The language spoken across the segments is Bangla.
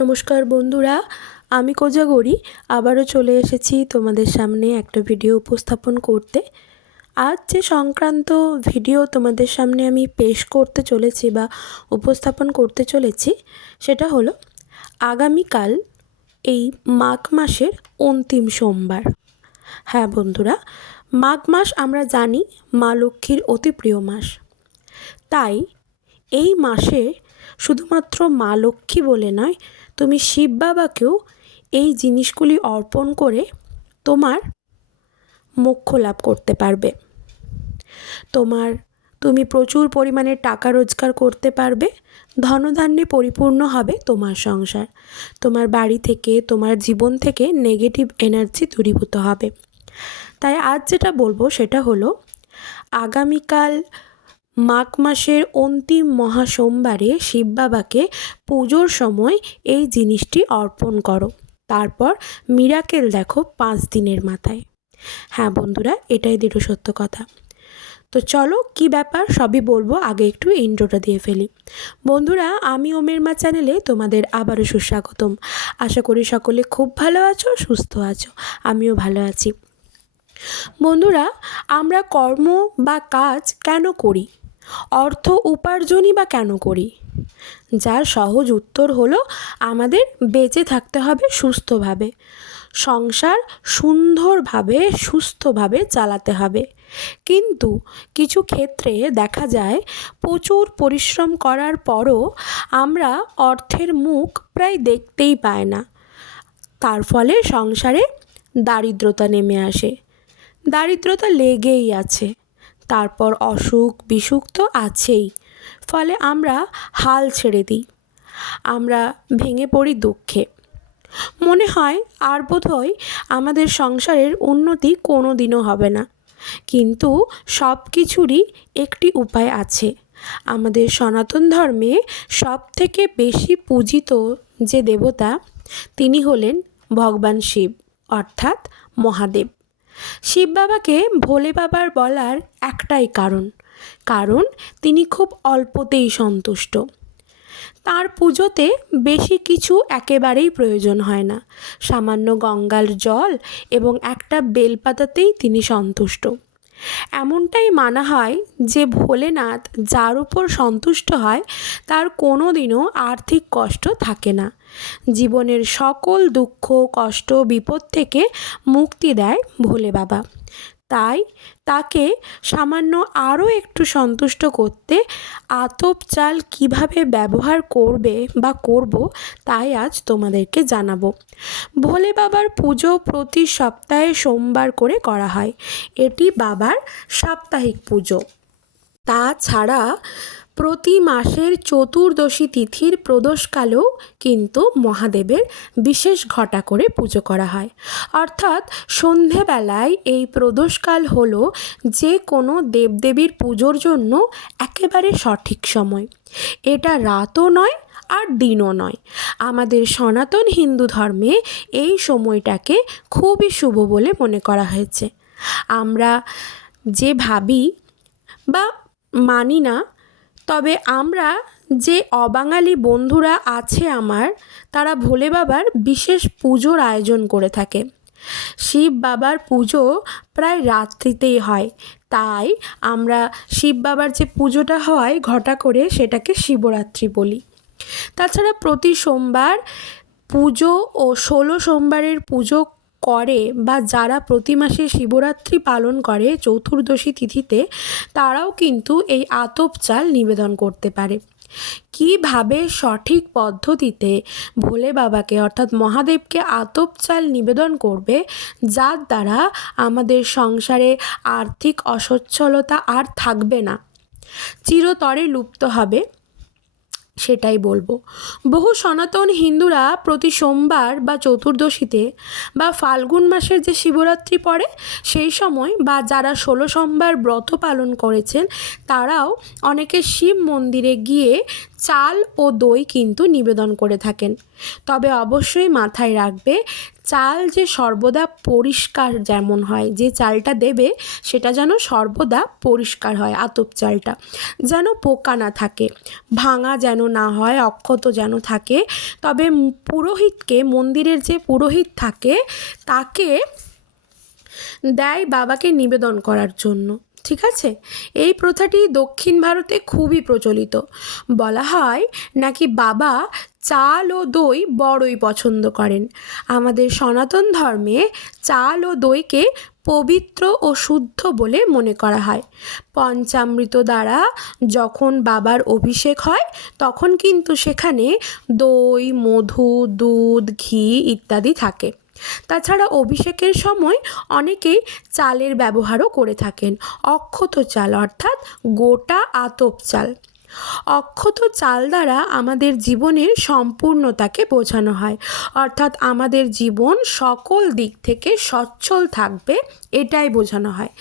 নমস্কার বন্ধুরা, আমি কোজাগরি আবারও চলে এসেছি তোমাদের সামনে একটা ভিডিও উপস্থাপন করতে। আজ যে সংক্রান্ত ভিডিও তোমাদের সামনে আমি পেশ করতে চলেছি বা উপস্থাপন করতে চলেছি সেটা হলো আগামীকাল এই মাঘ মাসের অন্তিম সোমবার। হ্যাঁ বন্ধুরা, মাঘ মাস আমরা জানি মা লক্ষ্মীর অতি প্রিয় মাস। তাই এই মাসে শুধুমাত্র মা লক্ষ্মী বলে নয়, তুমি শিব বাবাকেও এই জিনিসগুলি অর্পণ করে তোমার মোক্ষ লাভ করতে পারবে। তুমি প্রচুর পরিমাণে টাকা রোজগার করতে পারবে, ধনধান্যে পরিপূর্ণ হবে তোমার সংসার, তোমার বাড়ি থেকে, তোমার জীবন থেকে নেগেটিভ এনার্জি দূরীভূত হবে। তাই আজ যেটা বলবো সেটা হলো আগামীকাল মাঘ মাসের অন্তিম মহা সোমবারে শিব বাবাকে পুজোর সময় এই জিনিসটি অর্পণ করো, তারপর মিরাকেল দেখো 5 দিনের মাথায়। হ্যাঁ বন্ধুরা, এটাই দৃঢ় সত্য কথা। তো চলো কি ব্যাপার সবই বলবো, আগে একটু ইন্ট্রোটা দিয়ে ফেলি। বন্ধুরা, আমি ওমের মা চ্যানেলে তোমাদের আবারও সুস্বাগতম। আশা করি সকলে খুব ভালো আছো, সুস্থ আছো, আমিও ভালো আছি। বন্ধুরা, আমরা কর্ম বা কাজ কেন করি, অর্থ উপার্জনই বা কেন করি? যার সহজ উত্তর হলো আমাদের বেঁচে থাকতে হবে সুস্থভাবে, সংসার সুন্দরভাবে সুস্থভাবে চালাতে হবে। কিন্তু কিছু ক্ষেত্রে দেখা যায় প্রচুর পরিশ্রম করার পরও আমরা অর্থের মুখ প্রায় দেখতেই পাই না। তার ফলে সংসারে দারিদ্রতা নেমে আসে, দারিদ্রতা লেগেই আছে, তারপর অসুখ বিসুখ তো আছেই। ফলে আমরা হাল ছেড়ে দিই, আমরা ভেঙে পড়ি দুঃখে। মনে হয় আর বোধহয় আমাদের সংসারের উন্নতি কোনো দিনও হবে না। কিন্তু সব কিছুরই একটি উপায় আছে। আমাদের সনাতন ধর্মে সবথেকে বেশি পূজিত যে দেবতা, তিনি হলেন ভগবান শিব, অর্থাৎ মহাদেব। শিব বাবাকে ভোলে বাবার বলার একটাই কারণ তিনি খুব অল্পতেই সন্তুষ্ট। তার পুজোতে বেশি কিছু একেবারেই প্রয়োজন হয় না, সামান্য গঙ্গার জল এবং একটা বেলপাতাতেই তিনি সন্তুষ্ট। এমনটাই মানা হয় যে ভোলেনাথ যার উপর সন্তুষ্ট হয় তার কোনো দিনও আর্থিক কষ্ট থাকে না, জীবনের সকল দুঃখ কষ্ট বিপদ থেকে মুক্তি দেয় ভোলে বাবা। তাই তাকে সামান্য আরও একটু সন্তুষ্ট করতে আতপ চাল কীভাবে ব্যবহার করবে বা করব, তাই আজ তোমাদেরকে জানাবো। ভোলে বাবার পুজো প্রতি সপ্তাহে সোমবার করে করা হয়, এটি বাবার সাপ্তাহিক পুজো। তাছাড়া প্রতি মাসের চতুর্দশী তিথির প্রদোষকালেও কিন্তু মহাদেবের বিশেষ ঘটা করে পুজো করা হয়। অর্থাৎ সন্ধেবেলায় এই প্রদোষকাল হলো যে কোনো দেবদেবীর পুজোর জন্য একেবারে সঠিক সময়। এটা রাতও নয় আর দিনও নয়। আমাদের সনাতন হিন্দু ধর্মে এই সময়টাকে খুবই শুভ বলে মনে করা হয়েছে। আমরা যে ভাবি বা মানি না, তবে আমরা যে অবাঙালি বন্ধুরা আছে আমার, তারা ভোলে বাবার বিশেষ পুজোর আয়োজন করে থাকে। শিব বাবার পুজো প্রায় রাত্রিতেই হয়, তাই আমরা শিব বাবার যে পুজোটা হয় ঘটা করে, সেটাকে শিবরাত্রি বলি। তাছাড়া প্রতি সোমবার পুজো ও 16 সোমবারের পুজো করে বা যারা প্রতি মাসে শিবরাত্রি পালন করে চতুর্দশী তিথিতে, তারাও কিন্তু এই আতপ চাল নিবেদন করতে পারে। কিভাবে সঠিক পদ্ধতিতে ভোলে বাবাকে অর্থাৎ মহাদেবকে আতপ চাল নিবেদন করবে, যার দ্বারা আমাদের সংসারে আর্থিক অসচ্ছলতা আর থাকবে না, চিরতরে লুপ্ত হবে, সেটাই বলবো। বহু সনাতন হিন্দুরা প্রতি সোমবার বা চতুর্দশীতে বা ফাল্গুন মাসের যে শিবরাত্রি পড়ে সেই সময়, বা যারা 16 সোমবার ব্রত পালন করেছেন, তারাও অনেকে শিব মন্দিরে গিয়ে চাল ও দই কিন্তু নিবেদন করে থাকেন। তবে অবশ্যই মাথায় রাখবে, চাল যে সর্বদা পরিষ্কার যেমন হয়, যে চালটা দেবে সেটা যেন সর্বদা পরিষ্কার হয়, আতপ চালটা যেন পোকা না থাকে, ভাঙা যেন না হয়, অক্ষত যেন থাকে। তবে পুরোহিতকে, মন্দিরের যে পুরোহিত থাকে তাকে দেয় বাবাকে নিবেদন করার জন্য। ঠিক আছে, এই প্রথাটি দক্ষিণ ভারতে খুবই প্রচলিত। বলা হয় নাকি বাবা চাল ও দই বড়ই পছন্দ করেন। আমাদের সনাতন ধর্মে চাল ও দইকে পবিত্র ও শুদ্ধ বলে মনে করা হয়। পঞ্চামৃত দ্বারা যখন বাবার অভিষেক হয় তখন কিন্তু সেখানে দই, মধু, দুধ, ঘি ইত্যাদি থাকে। তাছাড়া অভিষেকের সময় অনেকেই চালের ব্যবহারও করে থাকেন, অক্ষত চাল অর্থাৎ গোটা আতপ চাল। অক্ষত চাল দ্বারা আমাদের জীবনের সম্পূর্ণতাকে বোঝানো হয়, অর্থাৎ আমাদের জীবন সকল দিক থেকে সচ্ছল থাকবে এটাই বোঝানো হয়।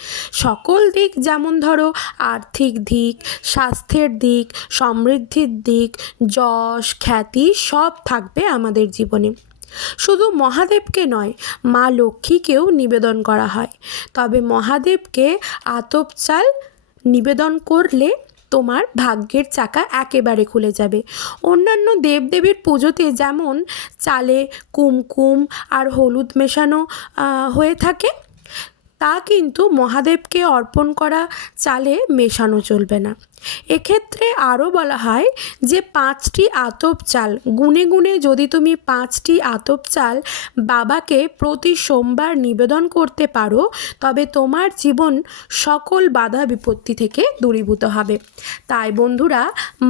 সকল দিক যেমন ধরো আর্থিক দিক, স্বাস্থ্যের দিক, সমৃদ্ধির দিক, যশ, খ্যাতি সব থাকবে আমাদের জীবনে। শুধু মহাদেবকে নয়, মা লক্ষ্মীকেও নিবেদন করা হয়। তবে মহাদেবকে আতপ চাল নিবেদন করলে তোমার ভাগ্যের চাকা একেবারে খুলে যাবে। অন্যান্য দেবদেবীর পুজোতে যেমন চালে কুমকুম আর হলুদ মেশানো হয়ে থাকে, তা কিন্তু মহাদেবকে অর্পণ করা চালে মেশানো চলবে না। এক্ষেত্রে আরও বলা হয় যে 5টি আতপ চাল গুনে গুনে যদি তুমি 5টি আতপ চাল বাবাকে প্রতি সোমবার নিবেদন করতে পারো তবে তোমার জীবন সকল বাধা বিপত্তি থেকে দূরীভূত হবে। তাই বন্ধুরা,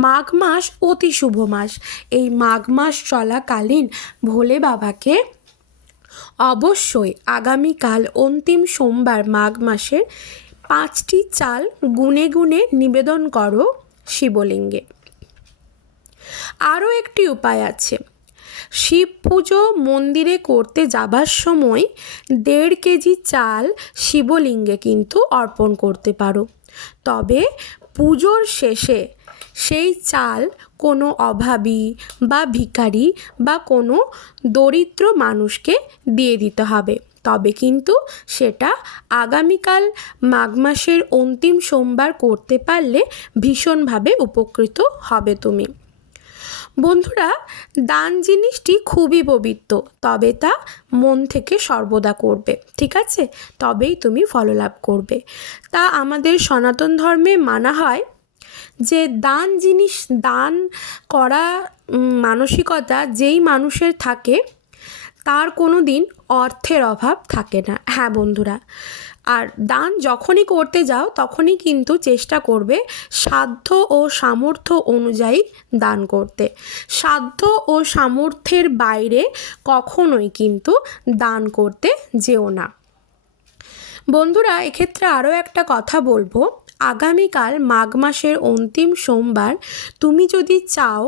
মাঘ মাস অতি শুভ মাস। এই মাঘ মাস চলাকালীন ভোলে বাবাকে অবশ্যই আগামীকাল অন্তিম সোমবার মাঘ মাসের 5টি চাল গুনে গুনে নিবেদন করো শিবলিঙ্গে। আরও একটি উপায় আছে। শিব পুজো মন্দিরে করতে যাবার সময় 1.5 কেজি চাল শিবলিঙ্গে কিন্তু অর্পণ করতে পারো। তবে পুজোর শেষে সেই চাল কোনো অভাবী বা ভিখারি বা কোনো দরিদ্র মানুষকে দিয়ে দিতে হবে। তবে কিন্তু সেটা আগামীকাল মাঘ মাসের অন্তিম সোমবার করতে পারলে ভীষণভাবে উপকৃত হবে তুমি। বন্ধুরা, দান জিনিসটি খুবই পবিত্র, তবে তা মন থেকে সর্বদা করবে। ঠিক আছে, তবেই তুমি ফললাভ করবে। তা আমাদের সনাতন ধর্মে মানা হয় যে দান করা মানসিকতা যেই মানুষের থাকে তার কোনো দিন অর্থের অভাব থাকে না। হ্যাঁ বন্ধুরা, আর দান যখনই করতে যাও তখনই কিন্তু চেষ্টা করবে সাধ্য ও সামর্থ্য অনুযায়ী দান করতে। সাধ্য ও সামর্থ্যের বাইরে কখনোই কিন্তু দান করতে যেও না। বন্ধুরা, এক্ষেত্রে আরও একটা কথা বলবো, আগামীকাল মাঘ মাসের অন্তিম সোমবার তুমি যদি চাও,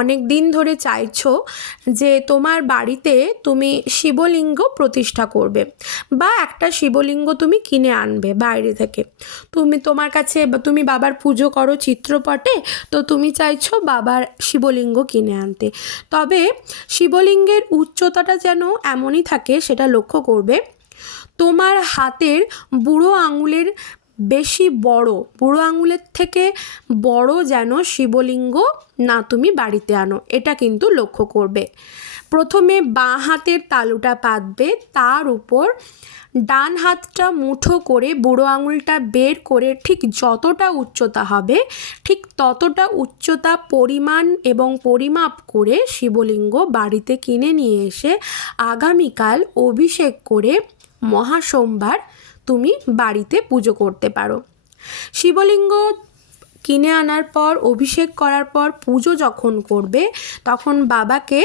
অনেক দিন ধরে চাইছো যে তোমার বাড়িতে তুমি শিবলিঙ্গ প্রতিষ্ঠা করবে বা একটা শিবলিঙ্গ তুমি কিনে আনবে বাইরে থেকে, তোমার কাছে তুমি বাবার পুজো করো চিত্রপটে, তো তুমি চাইছো বাবার শিবলিঙ্গ কিনে আনতে। তবে শিবলিঙ্গের উচ্চতাটা যেন এমনই থাকে সেটা লক্ষ্য করবে। তোমার হাতের বুড়ো আঙুলের বেশি বড়, বুড়ো আঙুলের থেকে বড় যেন শিবলিঙ্গ না তুমি বাড়িতে আনো, এটা কিন্তু লক্ষ্য করবে। প্রথমে বাঁ হাতের তালুটা পাতবে, তার উপর ডান হাতটা মুঠো করে বুড়ো আঙুলটা বের করে ঠিক যতটা উচ্চতা হবে ঠিক ততটা উচ্চতা পরিমাণ এবং পরিমাপ করে শিবলিঙ্গ বাড়িতে কিনে নিয়ে এসে আগামীকাল অভিষেক করে মহাসোমবার তুমি বাড়িতে পুজো করতে পারো। শিবলিঙ্গ কিনে আনার পর, অভিষেক করার পর পুজো যখন করবে তখন বাবাকে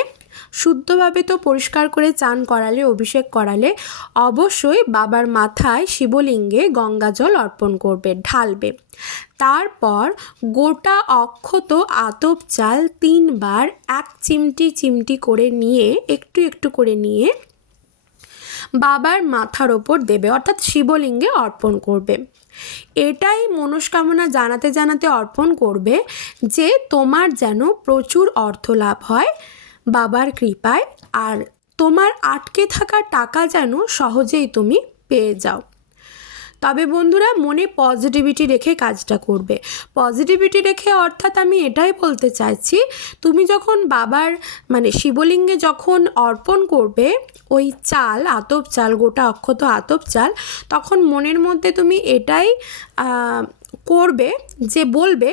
শুদ্ধভাবে তো পরিষ্কার করে চান করালে, অভিষেক করালে অবশ্যই বাবার মাথায় শিবলিঙ্গে গঙ্গা জল অর্পণ করবে, ঢালবে। তারপর গোটা অক্ষত আতপ চাল 3 বার 1 চিমটি করে নিয়ে, একটু একটু করে নিয়ে বাবার মাথার ওপর দেবে, অর্থাৎ শিবলিঙ্গে অর্পণ করবে। এটাই মনস্কামনা জানাতে জানাতে অর্পণ করবে যে তোমার যেন প্রচুর অর্থ লাভ হয় বাবার কৃপায়, আর তোমার আটকে থাকা টাকা যেন সহজেই তুমি পেয়ে যাও। তবে বন্ধুরা মনে পজিটিভিটি রেখে কাজটা করবে। পজিটিভিটি রেখে অর্থাৎ আমি এটাই বলতে চাইছি, তুমি যখন বাবার মানে শিবলিঙ্গে যখন অর্পণ করবে ওই চাল, আতপ চাল, গোটা অক্ষত আতপ চাল, তখন মনের মধ্যে তুমি এটাই করবে যে বলবে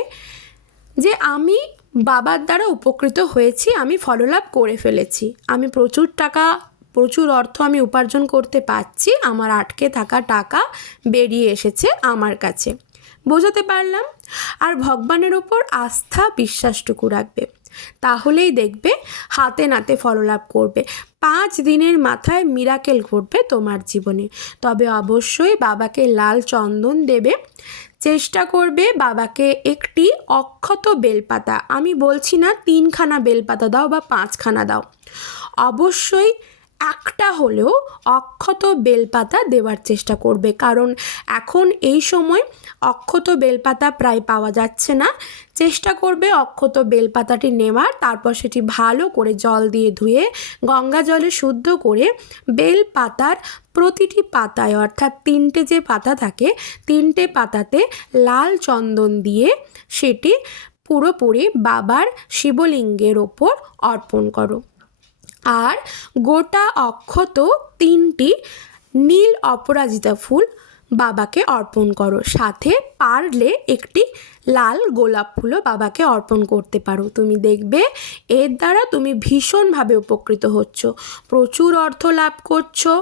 যে আমি বাবার দ্বারা উপকৃত হয়েছি, আমি ফললাভ করে ফেলেছি, আমি প্রচুর টাকা, প্রচুর অর্থ আমি উপার্জন করতে পারছি, আমার আটকে থাকা টাকা বেরিয়ে এসেছে আমার কাছে। বোঝাতে পারলাম? আর ভগবানের ওপর আস্থা বিশ্বাসটুকু রাখবে, তাহলেই দেখবে হাতে নাতে ফললাভ করবে। 5 দিনের মাথায় মিরাকেল ঘটবে তোমার জীবনে। তবে অবশ্যই বাবাকে লাল চন্দন দেবে, চেষ্টা করবে বাবাকে একটি অক্ষত বেলপাতা, আমি বলছি না 3খানা বেলপাতা দাও বা 5খানা দাও, অবশ্যই একটা হলেও অক্ষত বেলপাতা দেওয়ার চেষ্টা করবে, কারণ এখন এই সময় অক্ষত বেলপাতা প্রায় পাওয়া যাচ্ছে না। চেষ্টা করবে অক্ষত বেলপাতাটি নেওয়ার, তারপর সেটি ভালো করে জল দিয়ে ধুয়ে গঙ্গা জলে শুদ্ধ করে বেলপাতার প্রতিটি পাতায়, অর্থাৎ 3টে যে পাতা থাকে 3টে পাতাতে লাল চন্দন দিয়ে সেটি পুরোপুরি বাবার শিবলিঙ্গের ওপর অর্পণ করো। আর গোটা অক্ষত 3টি নীল অপরাজিতা ফুল বাবাকে অর্পণ করো, সাথে পারলে একটি লাল গোলাপ ফুলও বাবাকে অর্পণ করতে পারো। তুমি দেখবে এর দ্বারা তুমি ভীষণভাবে উপকৃত হচ্ছ, প্রচুর অর্থ লাভ করছো।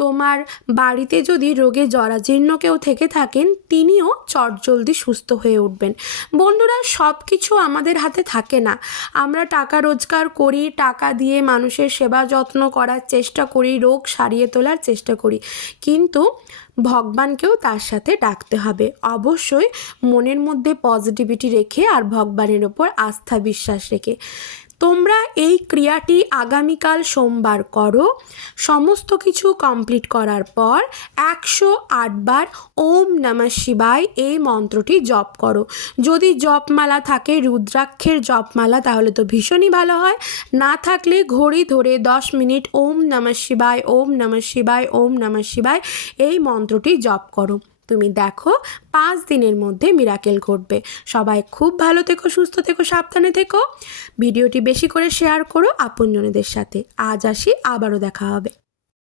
তোমার বাড়িতে যদি রোগে জরাজীর্ণ কেউ থেকে থাকেন, তিনিও চটজলদি সুস্থ হয়ে উঠবেন। বন্ধুরা, সব কিছু আমাদের হাতে থাকে না। আমরা টাকা রোজগার করি, টাকা দিয়ে মানুষের সেবা যত্ন করার চেষ্টা করি, রোগ সারিয়ে তোলার চেষ্টা করি, কিন্তু ভগবানকেও তার সাথে ডাকতে হবে। অবশ্যই মনের মধ্যে পজিটিভিটি রেখে আর ভগবানের ওপর আস্থা বিশ্বাস রেখে তোমরা এই ক্রিয়াটি আগামীকাল সোমবার করো। সমস্ত কিছু কমপ্লিট করার পর 108 বার ওম নমঃ শিবায় এই মন্ত্রটি জপ করো। যদি জপমালা থাকে, রুদ্রাক্ষের জপমালা, তাহলে তো ভীষণই ভালো হয়। না থাকলে ঘড়ি ধরে 10 মিনিট ওম নমঃ শিবায়, ওম নমঃ শিবায়, ওম নমঃ শিবায় এই মন্ত্রটি জপ করো। তুমি দেখো 5 দিনের মধ্যে মিরাকেল ঘটবে। সবাই খুব ভালো থেকো, সুস্থ থেকো, সাবধানে থেকো। ভিডিওটি বেশি করে শেয়ার করো আপনজনদের সাথে। আজ আসি, আবারও দেখা হবে।